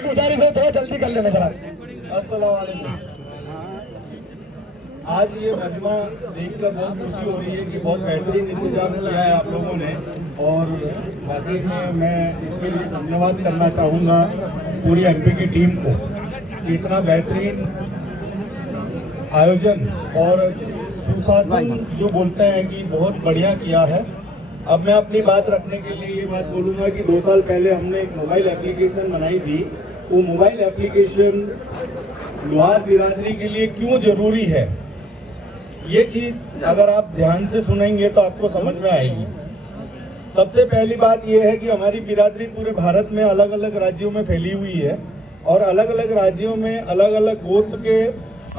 एक गुजारिश है, थोड़ा जल्दी कर लेना जरा। अस्सलाम वालेकुम। आज ये मजमा देखकर बहुत खुशी हो रही है कि बहुत बेहतरीन इंतजाम किया है आप लोगों ने, और वाकई में मैं इसके लिए धन्यवाद करना चाहूँगा पूरी एमपी की टीम को। इतना बेहतरीन आयोजन और सुशासन जो बोलते हैं कि बहुत बढ़िया किया है। अब मैं अपनी बात रखने के लिए ये बात बोलूँगा कि 2 साल पहले हमने एक मोबाइल एप्लीकेशन बनाई थी। वो मोबाइल एप्लीकेशन लोहार बिरादरी के लिए क्यों जरूरी है, ये चीज अगर आप ध्यान से सुनेंगे तो आपको समझ में आएगी। सबसे पहली बात यह है कि हमारी बिरादरी पूरे भारत में अलग अलग राज्यों में फैली हुई है, और अलग अलग राज्यों में अलग अलग गोत्र के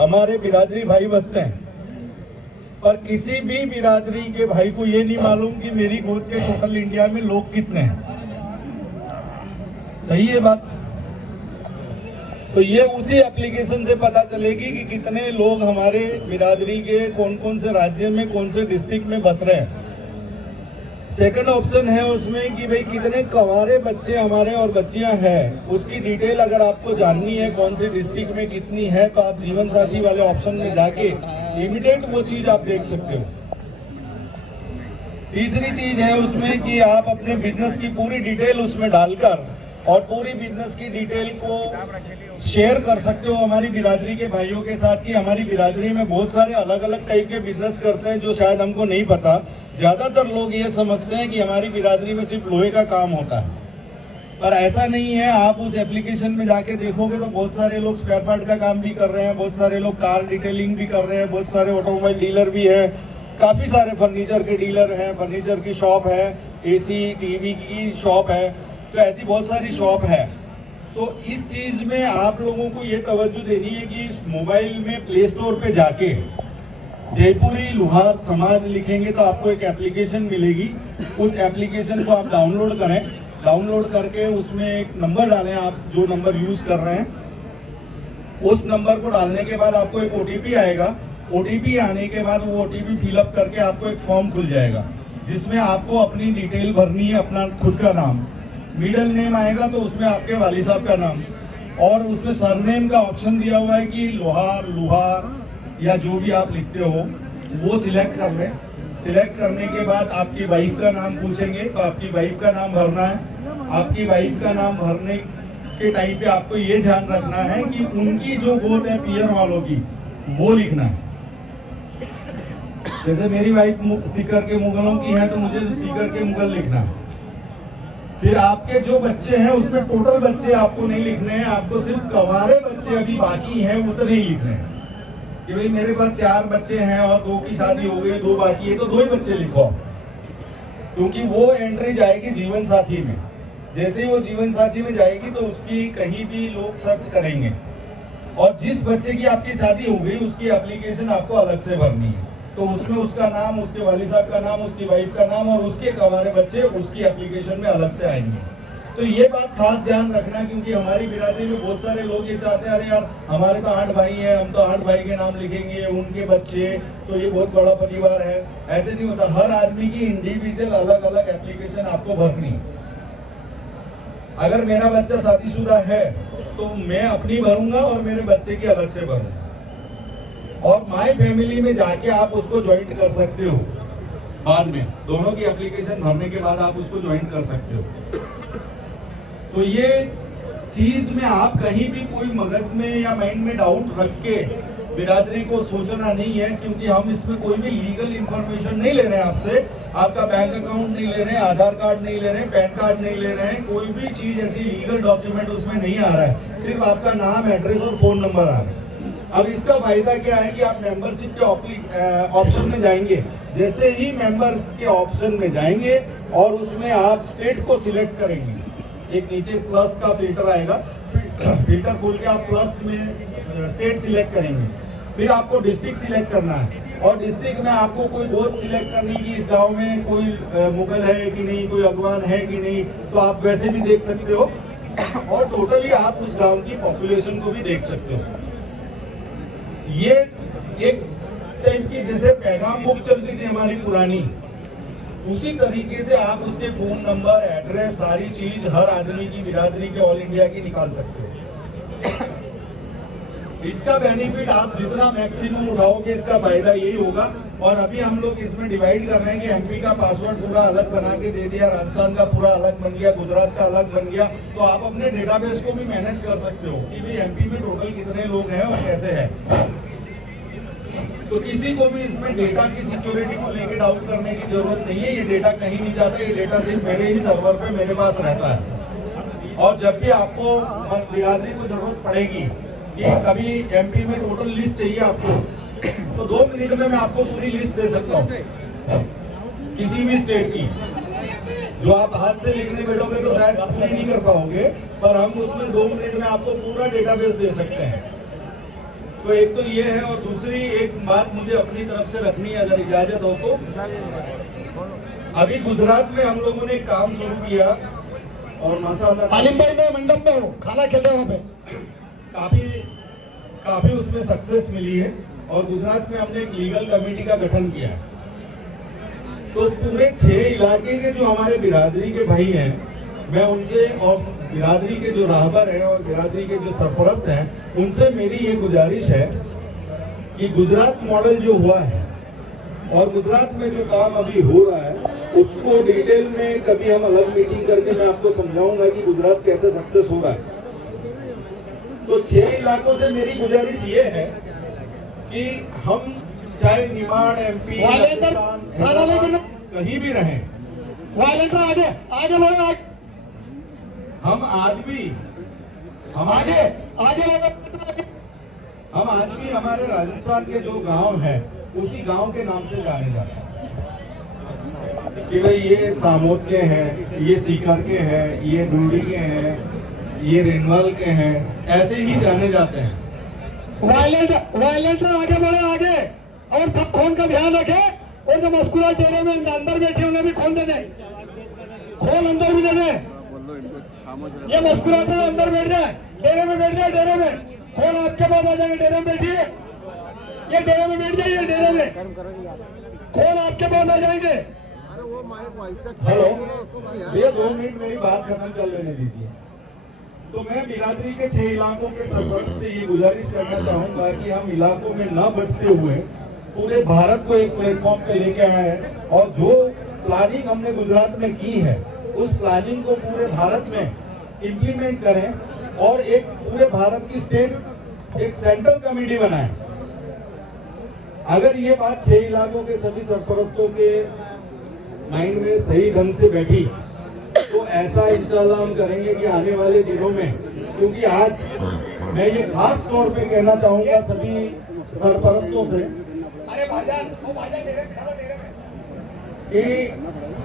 हमारे बिरादरी भाई बसते हैं। पर किसी भी बिरादरी के भाई को ये नहीं मालूम कि मेरी गोद के टोटल इंडिया में लोग कितने हैं। सही है बात? तो ये उसी एप्लीकेशन से पता चलेगी कि कितने लोग हमारे बिरादरी के कौन कौन से राज्य में, कौन से डिस्ट्रिक्ट में बस रहे हैं। सेकंड ऑप्शन है उसमें कि भाई कितने कंवारे बच्चे हमारे और बच्चियां हैं, उसकी डिटेल अगर आपको जाननी है कौन से डिस्ट्रिक्ट में कितनी है, तो आप जीवन साथी वाले ऑप्शन में जाके इमीडिएट वो चीज आप देख सकते हो। तीसरी चीज है उसमें कि आप अपने बिजनेस की पूरी डिटेल उसमें डालकर और पूरी बिजनेस की डिटेल को शेयर कर सकते हो हमारी बिरादरी के भाइयों के साथ कि हमारी बिरादरी में बहुत सारे अलग अलग टाइप के बिजनेस करते हैं जो शायद हमको नहीं पता। ज्यादातर लोग ये समझते हैं कि हमारी बिरादरी में सिर्फ लोहे का काम होता है, पर ऐसा नहीं है। आप उस एप्लीकेशन में जाके देखोगे तो बहुत सारे लोग स्पेयर पार्ट का काम भी कर रहे हैं, बहुत सारे लोग कार डिटेलिंग भी कर रहे हैं, बहुत सारे ऑटोमोबाइल डीलर भी हैं, काफी सारे फर्नीचर के डीलर हैं, फर्नीचर की शॉप है, एसी टीवी की शॉप है, तो ऐसी बहुत सारी शॉप है। तो इस चीज में आप लोगों को ये तवज्जो देनी है कि इस मोबाइल में प्ले स्टोर पे जाके जयपुरी लोहार समाज लिखेंगे तो आपको एक एप्लीकेशन मिलेगी। उस एप्लीकेशन को आप डाउनलोड करें, डाउनलोड करके उसमें एक नंबर डालें, आप जो नंबर यूज कर रहे हैं उस नंबर को डालने के बाद आपको एक ओटीपी आएगा। ओटीपी आने के बाद वो ओटीपी फिलअप करके आपको एक फॉर्म खुल जाएगा जिसमें आपको अपनी डिटेल भरनी है, अपना खुद का नाम, मिडिल नेम आएगा तो उसमें आपके वाली साहब का नाम, और उसमें सरनेम का ऑप्शन दिया हुआ है कि लोहार, लुहार या जो भी आप लिखते हो वो सिलेक्ट कर लें। सिलेक्ट करने के बाद आपकी वाइफ का नाम पूछेंगे तो आपकी वाइफ का नाम भरना है। आपकी वाइफ का नाम भरने के टाइम पे आपको ये ध्यान रखना है कि उनकी जो गोद है पियर वालों की वो लिखना है। जैसे मेरी वाइफ सीकर के मुगलों की है तो मुझे सीकर के मुगल लिखना है। फिर आपके जो बच्चे हैं उसमें टोटल बच्चे आपको नहीं लिखने हैं, आपको सिर्फ कंवारे बच्चे अभी बाकी हैं उतने ही लिखने हैं कि भाई मेरे पास 4 बच्चे हैं और 2 की शादी हो गई, 2 बाकी है, तो 2 ही बच्चे लिखो, क्योंकि वो एंट्री जाएगी जीवन साथी में। जैसे ही वो जीवन साथी में जाएगी तो उसकी कहीं भी लोग सर्च करेंगे, और जिस बच्चे की आपकी शादी हो गई उसकी एप्लीकेशन आपको अलग से भरनी है। तो उसमें उसका नाम, उसके वाली साहब का नाम, उसकी वाइफ का नाम और उसके कंवारे बच्चे उसकी एप्लीकेशन में अलग से आएंगे। तो ये बात खास ध्यान रखना, क्योंकि हमारी बिरादरी में बहुत सारे लोग ये चाहते हैं अरे यार हमारे तो 8 भाई हैं, हम तो 8 भाई के नाम लिखेंगे, उनके बच्चे, तो ये बहुत बड़ा परिवार है। ऐसे नहीं होता, हर आदमी की इंडिविजुअल अलग अलग एप्लीकेशन आपको भरनी। अगर मेरा बच्चा शादीशुदा है तो मैं अपनी भरूंगा और मेरे बच्चे की अलग से भरूंगा, और माय फैमिली में जाके आप उसको ज्वाइंट कर सकते हो। बाद में दोनों की एप्लीकेशन भरने के बाद आप उसको ज्वाइंट कर सकते हो। तो ये चीज में आप कहीं भी कोई मगज में या माइंड में डाउट रख के बिरादरी को सोचना नहीं है, क्योंकि हम इसमें कोई भी लीगल इंफॉर्मेशन नहीं ले रहे हैं आपसे। आपका बैंक अकाउंट नहीं ले रहे हैं, आधार कार्ड नहीं ले रहे हैं, पैन कार्ड नहीं ले रहे हैं, कोई भी चीज ऐसी लीगल डॉक्यूमेंट उसमें नहीं आ रहा है, सिर्फ आपका नाम, एड्रेस और फोन नंबर आ रहा है। अब इसका फायदा क्या है कि आप मेंबरशिप के ऑप्शन में जाएंगे। जैसे ही मेंबर के ऑप्शन में जाएंगे और उसमें आप स्टेट को सिलेक्ट करेंगे, एक नीचे प्लस का फिल्टर आएगा, फिल्टर खोल के आप प्लस में स्टेट सिलेक्ट करेंगे। फिर आपको डिस्ट्रिक्ट सिलेक्ट करना है, और डिस्ट्रिक्ट में आपको कोई गोद सिलेक्ट करनी कि इस गांव में कोई मुगल है कि नहीं, कोई अगवान है कि नहीं, तो आप वैसे भी देख सकते हो, और टोटली आप उस गांव की पॉपुलेशन को भी देख सकते हो। ये एक टाइप की जैसे पैगाम बुक चलती थी हमारी पुरानी, उसी तरीके से आप उसके फोन नंबर, एड्रेस, सारी चीज हर आदमी की बिरादरी के ऑल इंडिया की निकाल सकते हो। इसका बेनिफिट आप जितना मैक्सिमम उठाओगे इसका फायदा यही होगा। और अभी हम लोग इसमें डिवाइड कर रहे हैं कि एमपी का पासवर्ड पूरा अलग बना के दे दिया, राजस्थान का पूरा अलग बन गया, गुजरात का अलग बन गया, तो आप अपने डेटाबेस को भी मैनेज कर सकते हो कि भाई एमपी में टोटल कितने लोग हैं और कैसे है। तो किसी को भी इसमें डेटा की सिक्योरिटी को लेकर डाउट करने की जरूरत नहीं है। ये डेटा कहीं नहीं जाता, ये डेटा सिर्फ मेरे ही सर्वर पे मेरे पास रहता है। और जब भी आपको बिरादरी को जरूरत पड़ेगी कि कभी एमपी में टोटल लिस्ट चाहिए आपको, तो 2 मिनट में मैं आपको पूरी लिस्ट दे सकता हूँ किसी भी स्टेट की। जो आप हाथ से लिखने बैठोगे तो शायद पूरी नहीं कर पाओगे, पर हम उसमें 2 मिनट में आपको पूरा डेटाबेस दे सकते हैं। तो एक तो ये है, और दूसरी एक बात मुझे अपनी तरफ से रखनी है अगर इजाजत हो तो। अभी गुजरात में हम लोगों ने काम शुरू किया और माशाअल्लाह आलिम भाई मैं मंडप में हूँ, खाना खेल रहे वहाँ पे, काफी उसमें सक्सेस मिली है। और गुजरात में हमने एक लीगल कमेटी का गठन किया है। तो पूरे 6 इलाके के जो हमारे बिरादरी के भाई हैं, मैं उनसे और बिरादरी के जो राहबर हैं और बिरादरी के जो सरपरस्त हैं, उनसे मेरी ये गुजारिश है कि गुजरात मॉडल जो हुआ है और गुजरात में जो काम अभी हो रहा है, उसको डिटेल में कभी हम अलग मीटिंग करके मैं आपको समझाऊंगा कि गुजरात कैसे सक्सेस हो रहा है। तो 6 इलाकों से मेरी गुजारिश ये है कि हम चाहे निमाड़, एमपी, राजस्थान, कहीं भी रहें, आगे बढ़ो। हम आज भी हमारे राजस्थान के जो गांव हैं उसी गांव के नाम से जाने जाते हैं कि भाई ये सामोद के हैं, ये सीकर के हैं, ये डूंडी के हैं, ये रेनवाल के हैं, ऐसे ही जाने जाते हैं। वायलेंटर आगे बढ़े आगे, और सब खून का ध्यान रखे। और जो मस्कुरा डेरे में अंदर बैठे उन्हें भी खून दे दें, खून अंदर भी दे दें। ये मस्कुराते हुए अंदर बैठ जाए, डेरे में बैठ जाए, डेरे में खून आपके पास आ जाएंगे। डेरे में बैठिए, ये डेरे में बैठ जाइए, डेरे में खून आपके पास आ जाएंगे। हेलो भैया, 2 मिनट मेरी बात खत्म कर लेने दीजिए। तो मैं बिरादरी के 6 इलाकों के सरपंच से ये गुजारिश करना चाहूंगा कि हम इलाकों में न बंटते हुए पूरे भारत को एक प्लेटफॉर्म पे लेके आए हैं। और जो प्लानिंग हमने गुजरात में की है, उस प्लानिंग को पूरे भारत में इम्प्लीमेंट करें और एक पूरे भारत की स्टेट एक सेंट्रल कमेटी बनाएं। अगर ये बात 6 इलाकों के सभी सरपरस्तों के माइंड में सही ढंग से बैठी, तो ऐसा इंशाल्लाह हम करेंगे कि आने वाले दिनों में, क्योंकि आज मैं ये खास तौर पे कहना चाहूंगा सभी सरपरस्तों से कि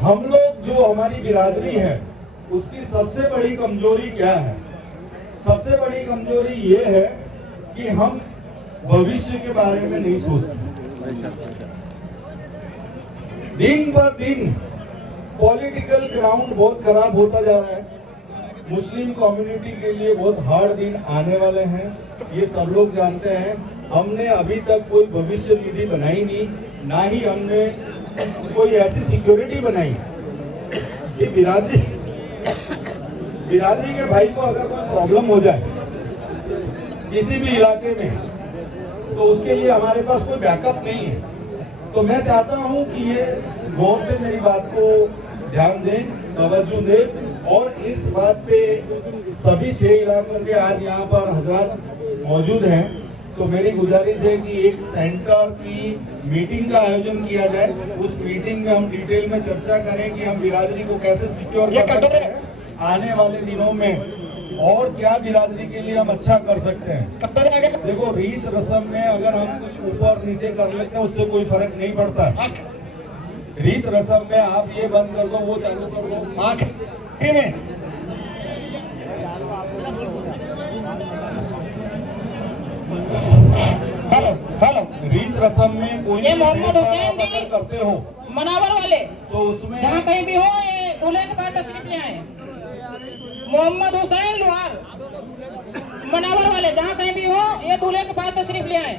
हम लोग जो हमारी बिरादरी है उसकी सबसे बड़ी कमजोरी क्या है? सबसे बड़ी कमजोरी ये है कि हम भविष्य के बारे में नहीं सोचते। दिन ब दिन पॉलिटिकल ग्राउंड बहुत खराब होता जा रहा है। मुस्लिम कम्युनिटी के लिए बहुत हार्ड दिन आने वाले हैं, ये सब लोग जानते हैं। हमने अभी तक कोई भविष्य निधि बनाई नहीं, ना ही हमने कोई ऐसी सिक्योरिटी बनाई कि बिरादरी के भाई को अगर कोई प्रॉब्लम हो जाए किसी भी इलाके में, तो उसके लिए हमारे पास कोई बैकअप नहीं है। तो मैं चाहता हूं कि ये गौर से मेरी बात को ध्यान दें, तवज्जो दें, और इस बात पे सभी 6 इलाकों के आज यहाँ पर हजरात मौजूद हैं। तो मेरी गुजारिश है कि एक सेंटर की मीटिंग का आयोजन किया जाए। उस मीटिंग में हम डिटेल में चर्चा करें कि हम बिरादरी को कैसे सिक्योर कर सकते हैं आने वाले दिनों में, और क्या बिरादरी के लिए हम अच्छा कर सकते हैं। देखो, रीत रस्म में अगर हम कुछ ऊपर नीचे कर लेते हैं उससे कोई फर्क नहीं पड़ता। रीत रस्म में आप ये बंद कर दो, वो चालू कर दो, आखिर में हेलो रीत रस्म में कोई ये मोहम्मद हुसैन भी करते हो मनावर वाले, तो उसमें जहाँ कहीं भी हो ये दूल्हे के पास तशरीफ ले आए। मोहम्मद हुसैन लोहार मनावर वाले, जहाँ कहीं भी हो ये दूल्हे के पास तशरीफ ले आए।